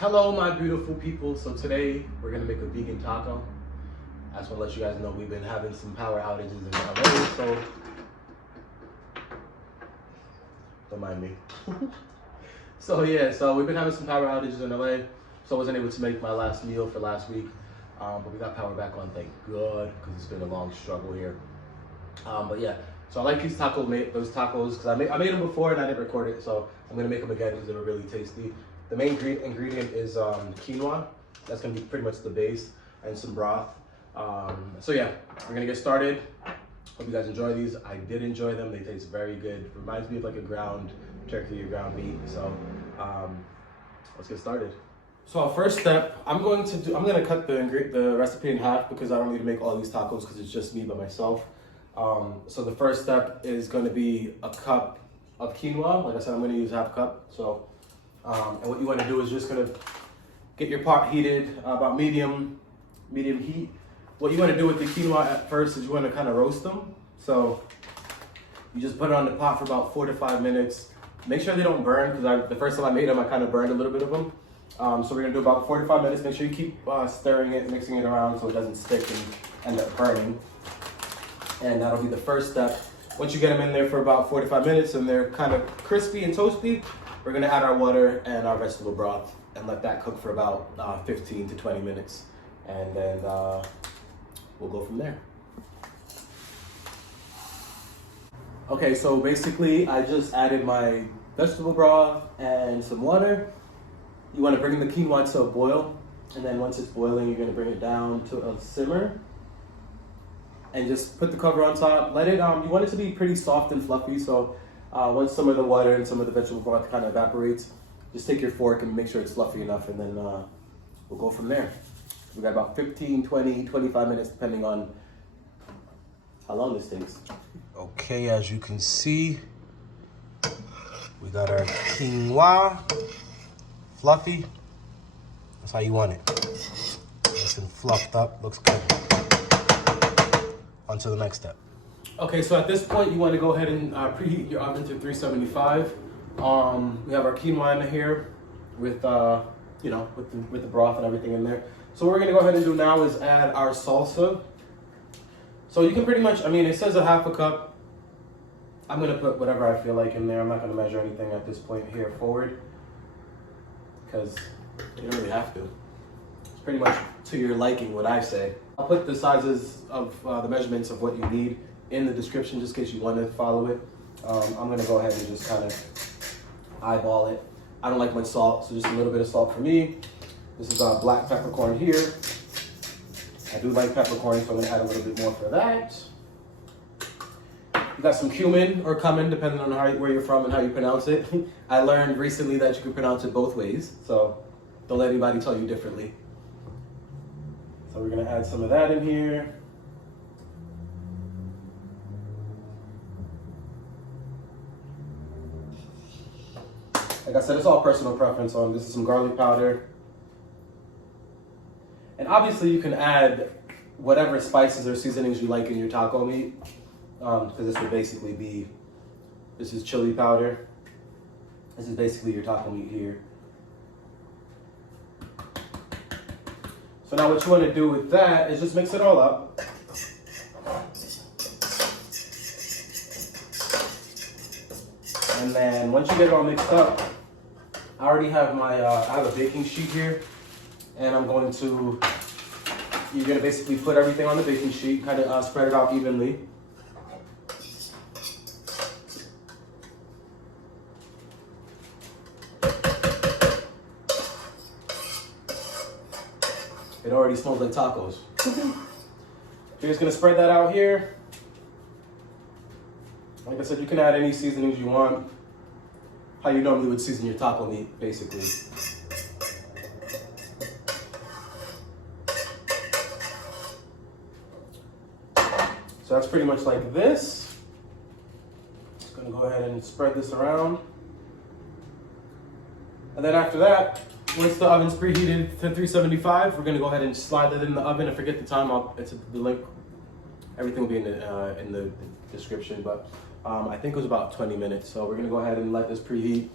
Hello my beautiful people. So today we're gonna make a vegan taco. I just wanna let you guys know we've been having some power outages in LA, so don't mind me. So we've been having some power outages in LA, so I wasn't able to make my last meal for last week. But we got power back on, thank God, because it's been a long struggle here. So I like these those tacos, because I made them before and I didn't record it, so I'm gonna make them again because they were really tasty. The main ingredient is quinoa. That's gonna be pretty much the base, and some broth. We're gonna get started. Hope you guys enjoy these. I did enjoy them. They taste very good. Reminds me of like a ground turkey or ground meat. So let's get started. So our first step, I'm gonna cut the recipe in half because I don't need to make all these tacos because it's just me by myself. So the first step is gonna be a cup of quinoa. Like I said, I'm gonna use half a cup. So and what you want to do is just gonna get your pot heated about medium heat. What you want to do with the quinoa at first is you want to kind of roast them. So you just put it on the pot for about 4 to 5 minutes. Make sure they don't burn, because the first time I made them, I kind of burned a little bit of them. So we're gonna do about 4 to 5 minutes. Make sure you keep stirring it, mixing it around so it doesn't stick and end up burning. And that'll be the first step. Once you get them in there for about 4 to 5 minutes and they're kind of crispy and toasty, we're gonna add our water and our vegetable broth and let that cook for about 15 to 20 minutes. And then we'll go from there. Okay, so basically I just added my vegetable broth and some water. You wanna bring the quinoa to a boil, and then once it's boiling, you're gonna bring it down to a simmer and just put the cover on top. Let it, you want it to be pretty soft and fluffy, so once some of the water and some of the vegetable broth kind of evaporates, just take your fork and make sure it's fluffy enough, and then we'll go from there. We got about 15, 20, 25 minutes, depending on how long this takes. Okay, as you can see, we got our quinoa, fluffy. That's how you want it. Nice and fluffed up, looks good. On to the next step. Okay, so at this point, you want to go ahead and preheat your oven to 375. We have our quinoa in here with, with the broth and everything in there. So what we're gonna go ahead and do now is add our salsa. So you can pretty much, it says a half a cup. I'm gonna put whatever I feel like in there. I'm not gonna measure anything at this point here forward, because you don't really have to. It's pretty much to your liking, what I say. I'll put the sizes of the measurements of what you need in the description, just in case you want to follow it. I'm gonna go ahead and just kind of eyeball it. I don't like much salt, so just a little bit of salt for me. This is black peppercorn here. I do like peppercorn, so I'm gonna add a little bit more for that. You got some cumin or cumin, depending on where you're from and how you pronounce it. I learned recently that you can pronounce it both ways, so don't let anybody tell you differently. So we're gonna add some of that in here. Like I said, it's all personal preference on this. Is some garlic powder. And obviously you can add whatever spices or seasonings you like in your taco meat, because this would basically be, this is chili powder. This is basically your taco meat here. So now what you want to do with that is just mix it all up. And then once you get it all mixed up, I already have I have a baking sheet here, and you're gonna basically put everything on the baking sheet, kind of spread it out evenly. It already smells like tacos. You're just gonna spread that out here. Like I said, you can add any seasonings you want. How you normally would season your taco meat, basically. So that's pretty much like this. Just gonna go ahead and spread this around. And then after that, once the oven's preheated to 375, we're gonna go ahead and slide that in the oven. I forget the time, it's the link. Everything will be in the description, but I think it was about 20 minutes. So we're gonna go ahead and let this preheat,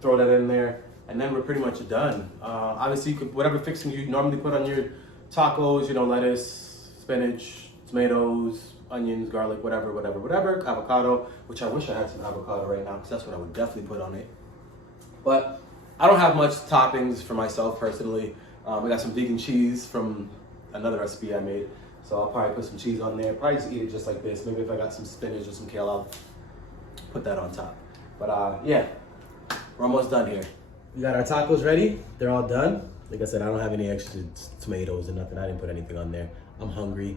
throw that in there. and then we're pretty much done. Obviously, you could, whatever fixings you normally put on your tacos, you know, lettuce, spinach, tomatoes, onions, garlic, whatever, avocado, which I wish I had some avocado right now, because that's what I would definitely put on it. But I don't have much toppings for myself personally. I got some vegan cheese from another recipe I made, so I'll probably put some cheese on there. Probably just eat it just like this. Maybe if I got some spinach or some kale, I'll put that on top. But yeah, we're almost done here. We got our tacos ready. They're all done. Like I said, I don't have any extra tomatoes or nothing. I didn't put anything on there. I'm hungry.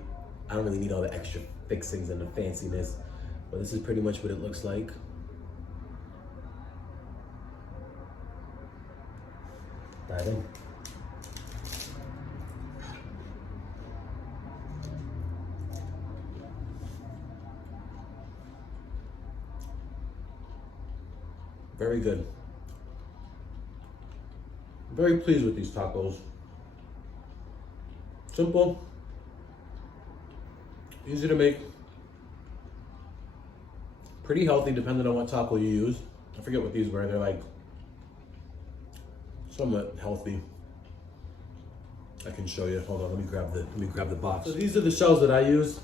I don't really need all the extra fixings and the fanciness. But this is pretty much what it looks like. Dive in. Very good. Very pleased with these tacos. Simple, easy to make, pretty healthy depending on what taco you use. I forget what these were. They're like somewhat healthy. I can show you. Hold on. Let me grab the box. So these are the shells that I use.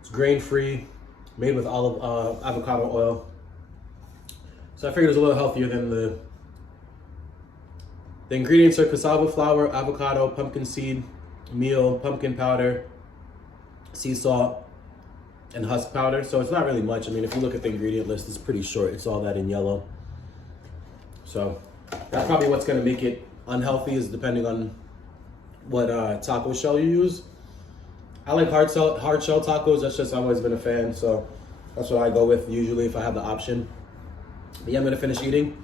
It's grain-free, made with avocado oil. So I figured it was a little healthier than the ingredients are cassava flour, avocado, pumpkin seed, meal, pumpkin powder, sea salt, and husk powder. So it's not really much. I mean, if you look at the ingredient list, it's pretty short. It's all that in yellow. So that's probably what's gonna make it unhealthy, is depending on what taco shell you use. I like hard shell tacos. That's just, I've always been a fan. So that's what I go with usually if I have the option. But yeah, I'm gonna finish eating.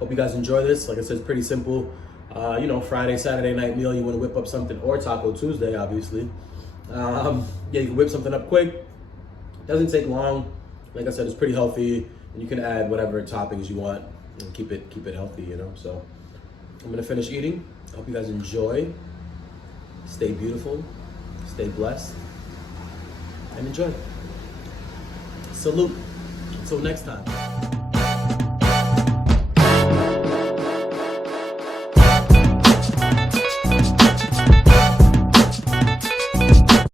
Hope you guys enjoy this. Like I said, it's pretty simple. You know, Friday, Saturday night meal, you wanna whip up something, or Taco Tuesday, obviously. Yeah, you can whip something up quick. Doesn't take long. Like I said, it's pretty healthy, and you can add whatever toppings you want and keep it healthy, you know? So I'm gonna finish eating. Hope you guys enjoy. Stay beautiful, stay blessed, and enjoy. Salute. Until next time.